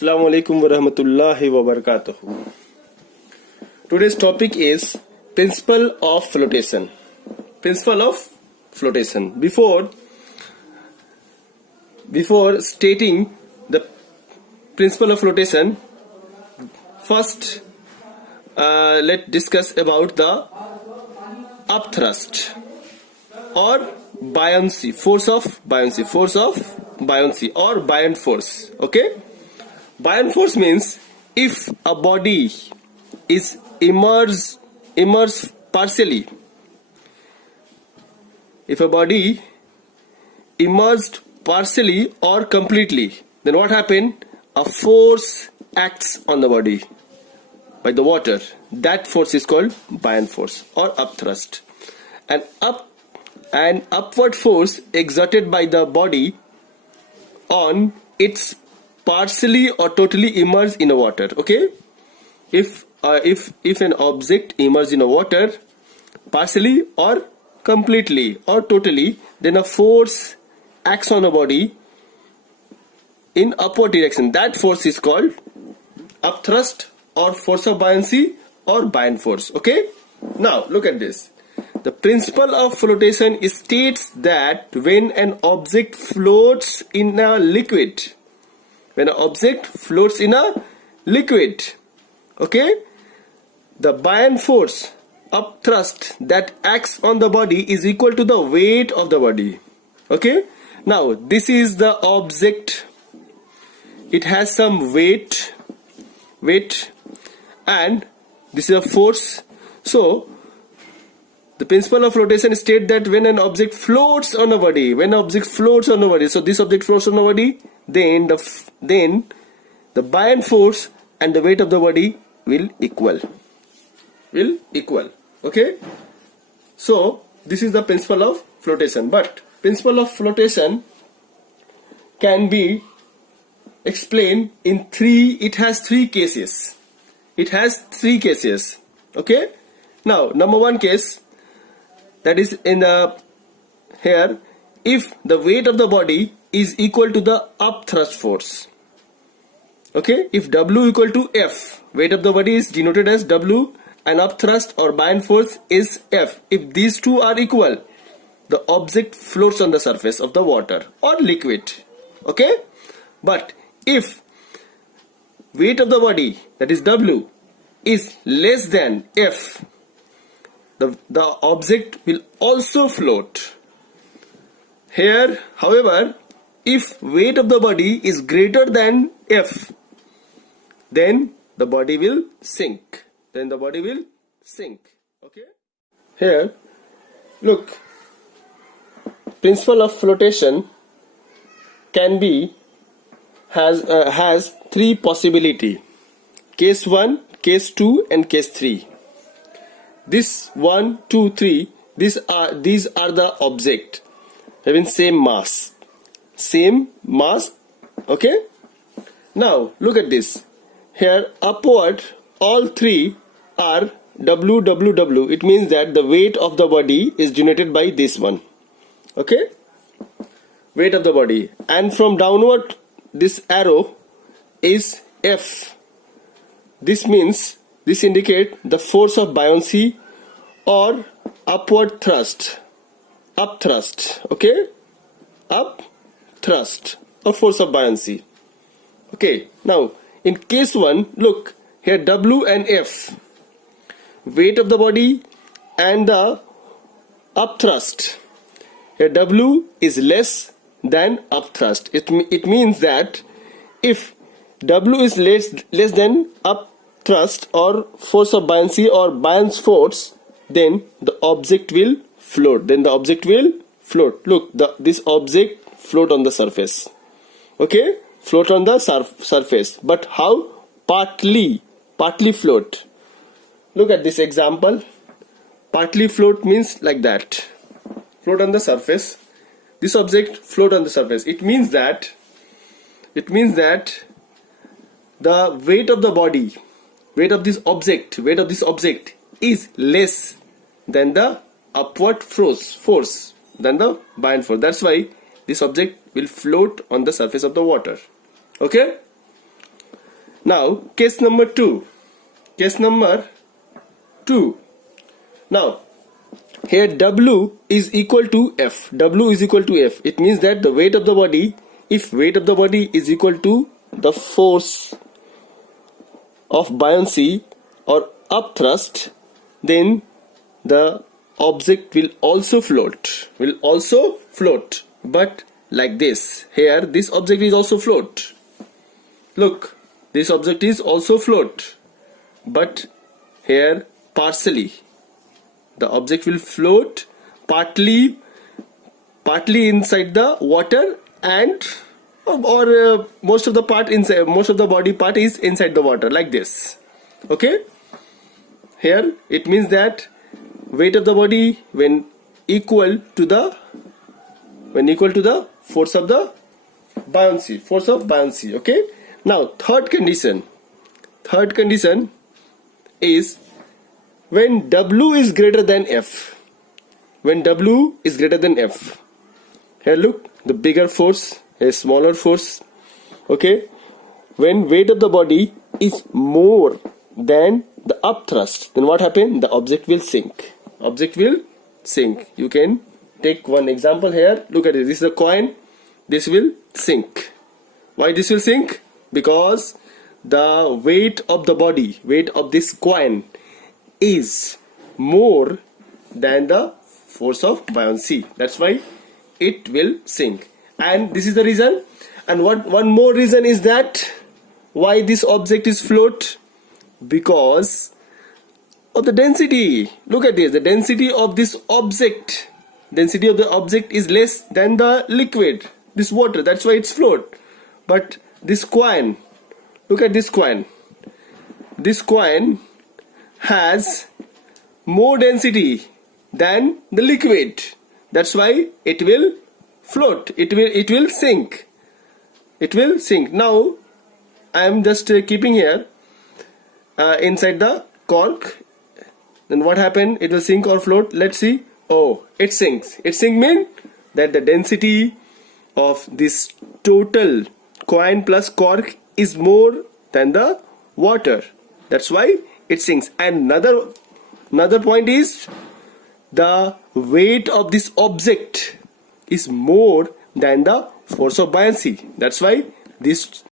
Assalamu alaikum wa rahmatullahi wa barakatuh. Today's topic is principle of flotation. Principle of flotation. Before stating the principle of flotation, first let's discuss about the upthrust or buoyancy, force of buoyancy or buoyant force. Okay. Buoyant force means if a body is immersed partially, if a body immersed partially or completely, then what happened? A force acts on the body by the water. That force is called buoyant force or upthrust. An upward force exerted by the body on its partially or totally immersed in a water. Okay, if an object immersed in a water partially or completely or totally, then a force acts on a body in upward direction. That force is called upthrust or force of buoyancy or buoyant force. Okay, now look at this. The principle of flotation states that when an object floats in a liquid, okay, the buoyant force upthrust that acts on the body is equal to the weight of the body. Okay, now this is the object. It has some weight, and this is a force. So the principle of flotation states that when an object floats on a body, so this object floats on a body, then the buoyant force and the weight of the body will equal. Okay, so this is the principle of flotation. But principle of flotation can be explained in three. It has three cases. Okay, now number one case, that is in the here, if the weight of the body is equal to the upthrust force. Okay, if W equal to F, weight of the body is denoted as W and upthrust or buoyant force is F. If these two are equal, the object floats on the surface of the water or liquid. Okay, but if weight of the body, that is W, is less than F, the object will also float. Here, however, if weight of the body is greater than F, then the body will sink. Okay. Here, look. Principle of flotation has three possibility. Case 1, case 2, and case 3. This 1, 2, 3. These are the object having same mass. Okay. Now look at this. Here upward, all three are W, W, W. It means that the weight of the body is denoted by this one. Okay, weight of the body, and from downward this arrow is F. This indicate the force of buoyancy or upward thrust, upthrust. Okay, upthrust or force of buoyancy. Okay, now in case 1, look here, W and F, weight of the body and the upthrust. Here W is less than upthrust. It means that if W is less than upthrust or force of buoyancy or buoyant force, then the object will float. Look, this object float on the surface. Okay, float on the surface. But how? Partly float. Look at this example. Partly float means like that. Float on the surface. This object float on the surface. It means that the weight of the body, weight of this object is less than the upward force than the buoyant force. That's why this object will float on the surface of the water. Okay. Now case number 2. Case number 2. Now here W is equal to F. W is equal to F. It means that the weight of the body, if weight of the body is equal to the force of buoyancy or upthrust, then the object will also float. But like this. Here this object is also float. Look, this object is also float. But here partially. The object will float partly inside the water, and or most of the body part is inside the water, like this. Okay, here it means that weight of the body when equal to the force of buoyancy. Okay, now third condition is when W is greater than F. When W is greater than F. Here look, the bigger force, a smaller force. Okay. When weight of the body is more than the upthrust, then what happens? The object will sink. You can take one example here. Look at it. This is a coin. This will sink. Why this will sink? Because the weight of the body, weight of this coin is more than the force of buoyancy. That's why it will sink. And this is the reason. And one more reason is that why this object is float? Because of the density. Look at this. The density of this object. Density of the object is less than the liquid, this water. That's why it's float. But this coin, look at this coin. This coin has more density than the liquid. That's why it will float. It will sink. Now I am just keeping here inside the cork. Then what happened? It will sink or float. Let's see. Oh, it sinks. It sink means that the density of this total coin plus cork is more than the water. That's why it sinks. And another point is the weight of this object is more than the force of buoyancy. That's why this